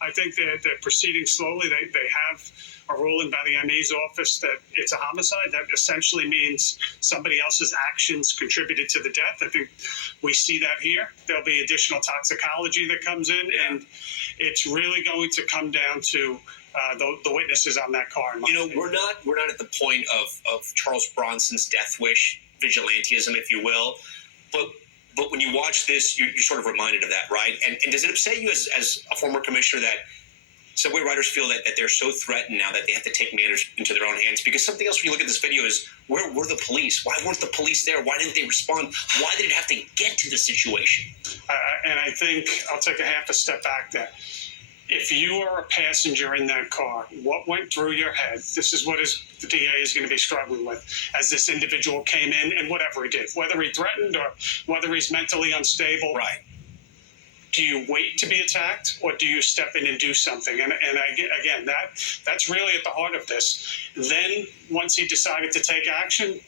I think they're proceeding slowly. They have a ruling by the ME's office that it's a homicide. That essentially means somebody else's actions contributed to the death. I think we see that here. There'll be additional toxicology that comes in, and it's really going to come down to the witnesses on that car. You know, we're not at the point of Charles Bronson's death wish, vigilantism, if you will, but when you watch this, you're sort of reminded of that, right? And does it upset you as a former commissioner that subway riders feel that they're so threatened now that they have to take matters into their own hands? Because something else when you look at this video is, where were the police? Why weren't the police there? Why didn't they respond? Why did it have to get to the situation? And I think I'll take a half a step back there. If you are a passenger in that car, what went through your head? This is what the DA is going to be struggling with as this individual came in and whatever he did, whether he threatened or whether he's mentally unstable. Right. Do you wait to be attacked, or do you step in and do something? And again, that's really at the heart of this. Then once he decided to take action,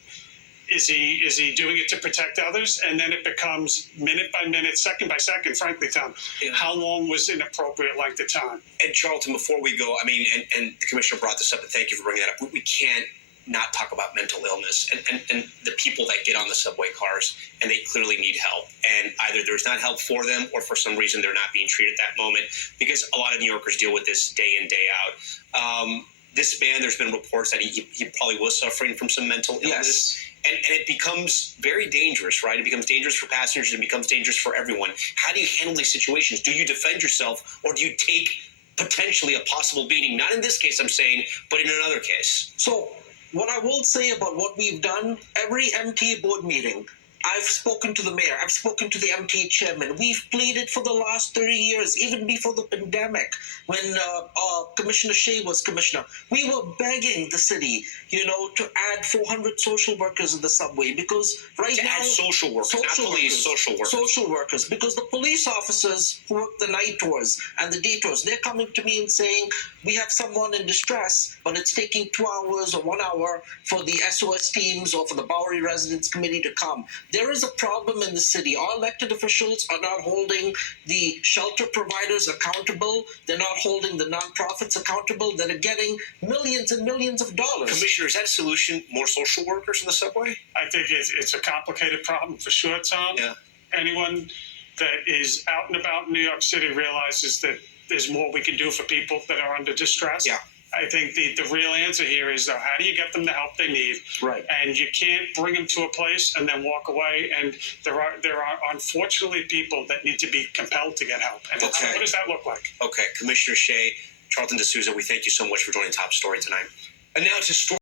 is he doing it to protect others? And then it becomes minute by minute, second by second, frankly, Tom. Yeah. How long was an appropriate length of time? And Charlton, before we go, I mean, and the commissioner brought this up, and thank you for bringing that up. We can't not talk about mental illness and the people that get on the subway cars, and they clearly need help. And either there's not help for them, or for some reason they're not being treated at that moment, because a lot of New Yorkers deal with this day in, day out. This man, there's been reports that he probably was suffering from some mental illness. Yes. And it becomes very dangerous, right? It becomes dangerous for passengers. It becomes dangerous for everyone. How do you handle these situations? Do you defend yourself, or do you take potentially a possible beating? Not in this case, I'm saying, but in another case. So what I will say about what we've done, every MTA board meeting, I've spoken to the mayor, I've spoken to the MTA chairman. We've pleaded for the last 30 years, even before the pandemic, when Commissioner Shea was commissioner. We were begging the city, to add 400 social workers in the subway, because right now... add social workers, not police, social workers. Social workers, because the police officers who work the night tours and the day tours, they're coming to me and saying, we have someone in distress, but it's taking 2 hours or 1 hour for the SOS teams or for the Bowery Residents Committee to come. There is a problem in the city. Our elected officials are not holding the shelter providers accountable. They're not holding the nonprofits accountable that are getting millions and millions of dollars. Commissioner, is that a solution? More social workers in the subway? I think it's a complicated problem for sure, Tom. Yeah. Anyone that is out and about in New York City realizes that there's more we can do for people that are under distress. Yeah. I think the real answer here is, though, how do you get them the help they need? Right. And you can't bring them to a place and then walk away. And there are unfortunately people that need to be compelled to get help. And okay. What does that look like? Okay, Commissioner Shea, Charlton D'Souza, we thank you so much for joining Top Story tonight. And now to story.